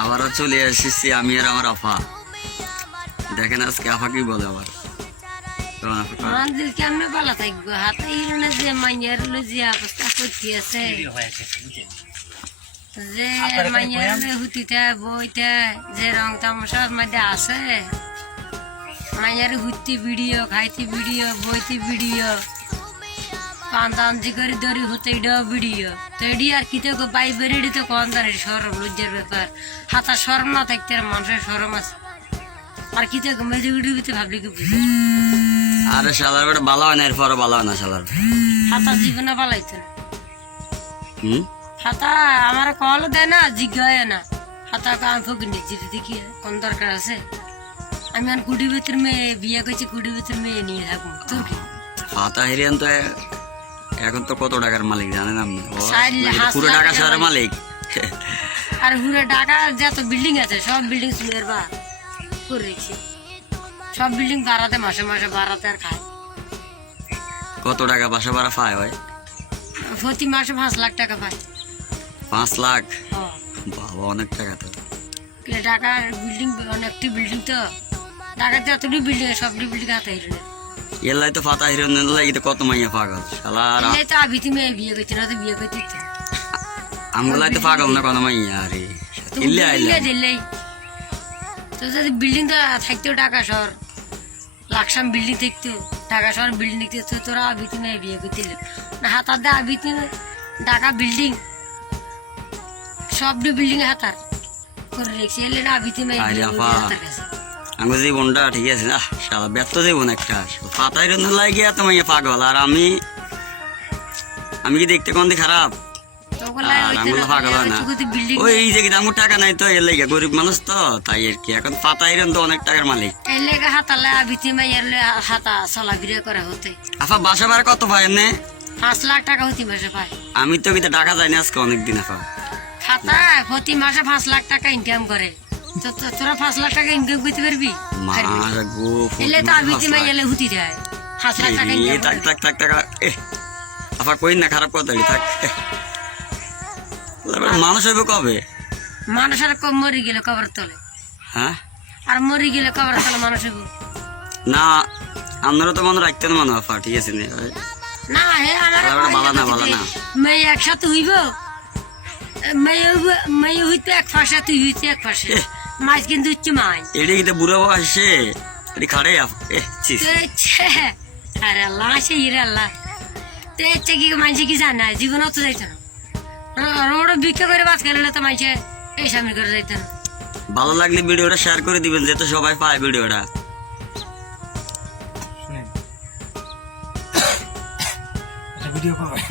আবারও চলে এসেছি আমি আর আমার আফা। দেখেন আজকে আফা কি বলে আবার। যে মাইয়ার হুতিতে বইতে যে রং তামাশার মধ্যে আছে। মাইয়ার হুতি ভিডিও খাইতে ভিডিও বইতে ভিডিও। পান্তান্তি করে দড়ি হতে এটাও ভিডিও। তো এডি আর কিতে বাই বেরিয়ে তো কম জানি সরম লজ্জার ব্যাপার। হাতা সরম না থাকতে আর মানুষের সরম আছে। আর কিতে মেয়েদের ভিডিওতে ভাবলি কি বুঝে? আরে শালার বেটা ভালো হয় না এরপরও ভালো হয় না শালার। হাতা জীবনে পালাইতো না হুম? হাতা আমার কল দেয় না জিজ্ঞায় না। হাতা কাম জিতে দেখি কোন দরকার আছে? আমি আর কুড়ি ভিতর মেয়ে বিয়ে করছি কুড়ি ভিতর মেয়ে নিয়ে থাকব। তোর কি? ফাতা হিরিয়ান তো এখন তো কত টাকার মালিক জানেন আপনি? পুরো টাকা টাকা শহরের মালিক। আর হুরে ঢাকা যত বিল্ডিং আছে সব বিল্ডিং সুন্দর বা করে রেখেছি। সব বিল্ডিং ভাড়াতে মাসে মাসে ভাড়াতে আর খায়। কত টাকা বাসা ভাড়া পায় ভাই? প্রতি মাসে পাঁচ লাখ টাকা পায়। পাঁচ লাখ? বাবা অনেক টাকা তো। ঢাকার বিল্ডিং অনেকটি বিল্ডিং তো ঢাকার যতটি বিল্ডিং সবটি বিল্ডিং হাতে হিরনে এলাই তো ফাতা হিরোন লাগি তো কত মাইয়া পাগল শালার এই তো আবিতি মেয়ে বিয়ে করছে না তো বিয়ে করতে। আমগুলাই তো পাগল না কোনো মাইয়া আরে। ইল্লে আইলে এ দিলেই তো যদি বিল্ডিং তো থাকতো ঢাকা শহর লাকসাম বিল্ডিং থাকতো ঢাকা শহর বিল্ডিং দেখতে তো তোরা আবিতি মেয়ে বিয়ে করতে না হাতার দা আবিতি ঢাকা বিল্ডিং সবটি বিল্ডিং হাতার করে রেখেছি এলে না আবিতি মেয়ে বিয়ে করতে হাতার কাছে। আমার জীবনটা ঠিক আছে না ব্যর্থ জীবন একটা। মাইয়া পাগল আর আমি আমি কি দেখতে কোন খারাপ? ওই যে আমার টাকা নাই তো এর লাগে গরিব মানুষ তো তাই আর কি। এখন হিরোন তো অনেক টাকার মালিক। এলে হাতালে আবিতি মেয়ে হাতা চলা বিরে করা হতে। আফা বাসা ভাড়া কত পায় পাঁচ লাখ টাকা হতে মাসে পায়। আমি তো কিন্তু টাকা যাই না আজকে অনেকদিন আফা। খাতা প্রতি মাসে পাঁচ লাখ টাকা ইনকাম করে। তোরা পাঁচ লাখ টাকা ইনকাম করতে পারবি? পারবি। মার গো এলে তো আমি এলে হুতি দেয়। পাঁচ লাখ টাকা ইনকাম থাক থাক থাক টাকা এ আফা কই না খারাপ কথা থাক মানুষ হইবে কবে? মানুষের কম মরি গেলে কবর তলে। হ্যাঁ? আর মরি গেলে কবর তলে মানুষ হইব। না আপনারও তো মনে রাখতেন মনে আফা ঠিক আছে নে না হে আমার আর বালা না, বালা না। মেয়ে একসাথে হইব? মেয়ে মেয়ে হইতে এক পাশে তুই হইতে এক পাশে মাছ কিন্তু হচ্ছে মাছ। এটি কিন্তু বুড়ো বয়সে এটি খাড়ে আরে আল্লাহ সে ইরে আল্লাহ। তো হচ্ছে কি মানুষে কি জানে? জীবনও তো যাইতো না। রোড বিক্রি করে বাস খেলে তো মানুষে এই সামনে করে যাইতো না। ভালো লাগলে ভিডিওটা শেয়ার করে দিবেন যেহেতু সবাই পায় ভিডিওটা। ভিডিও করবেন।